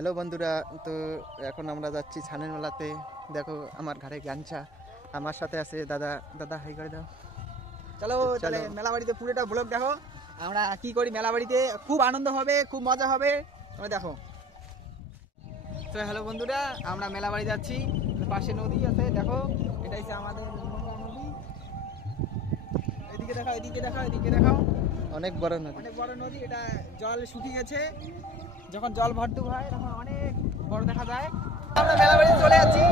Hello বন্ধুরা, তো এখন আমরা যাচ্ছি ছানের মেলাতে। দেখো আমার ঘাড়ে গামছা, আমার সাথে আছে দাদা। দাদা হাই করে দাও। চলো চলো মেলা বাড়িতে পুরোটা ব্লগ দেখো, আমরা কি করি মেলা বাড়িতে। খুব আনন্দ হবে, খুব মজা হবে, তোমরা দেখো। তো হ্যালো বন্ধুরা, আমরা মেলা বাড়ি যাচ্ছি। পাশে নদী আছে, দেখো এটা হচ্ছে আমাদের নদী। এদিকে দেখাও, এদিকে দেখাও, এদিকে দেখাও। অনেক বড় নদী, অনেক বড় নদী। এটা জল শুকিয়ে গেছে, যখন জল ভর্তি হয় তখন অনেক বড় দেখা যায়। আমরা মেলা বাড়ি চলে যাচ্ছি।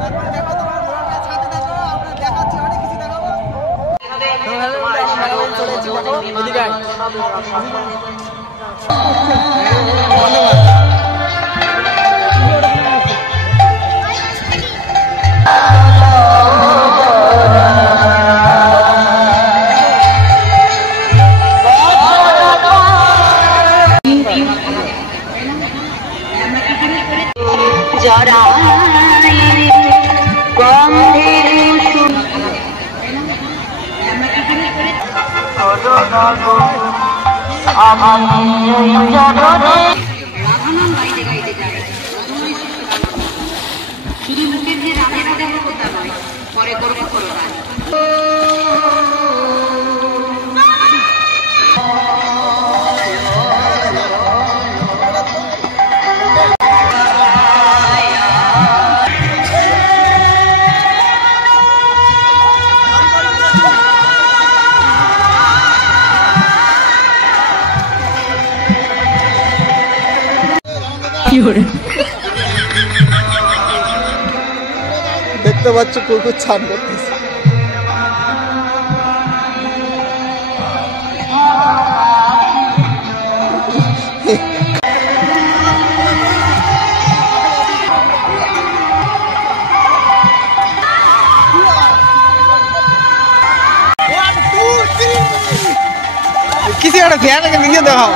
তারপরে দেখো তোমরা ব্লগটা সাথে দেখো, আমরা দেখাচ্ছি অনেক কিছু দেখাবো। তো হ্যালো বন্ধুরা, আমরা মেলা বাড়ি চলে যাচ্ছি, দেখো এদিকে আয়। শুধু মুখের যে রাধে রাধে কথা নয়, পরে করবো করো কাজ। দেখতে পাচ্ছ কুকুর ছান করতেছে। किसी का फैन के वीडियो दिखाओ।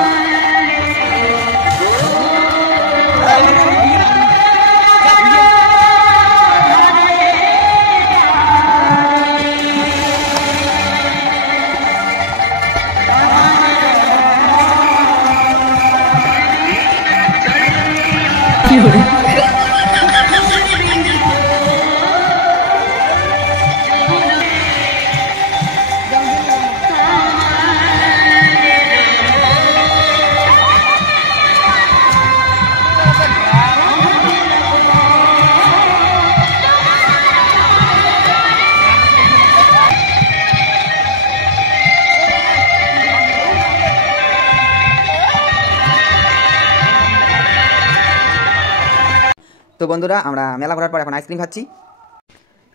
তো বন্ধুরা, আমরা মেলা ঘোরার পর এখন আইসক্রিম খাচ্ছি।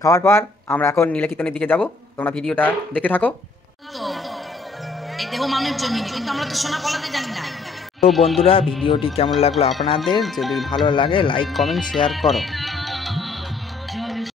খাওয়ার পর আমরা এখন নীলকীর্তনের দিকে যাব। তোমরা ভিডিওটা দেখতে থাকো। এই দেহ মানব জমিনে, কিন্তু আমরা তো সোনা পলাতে জানি না। তো বন্ধুরা, ভিডিওটি কেমন লাগলো আপনাদের? যদি ভালো লাগে লাইক কমেন্ট শেয়ার করো।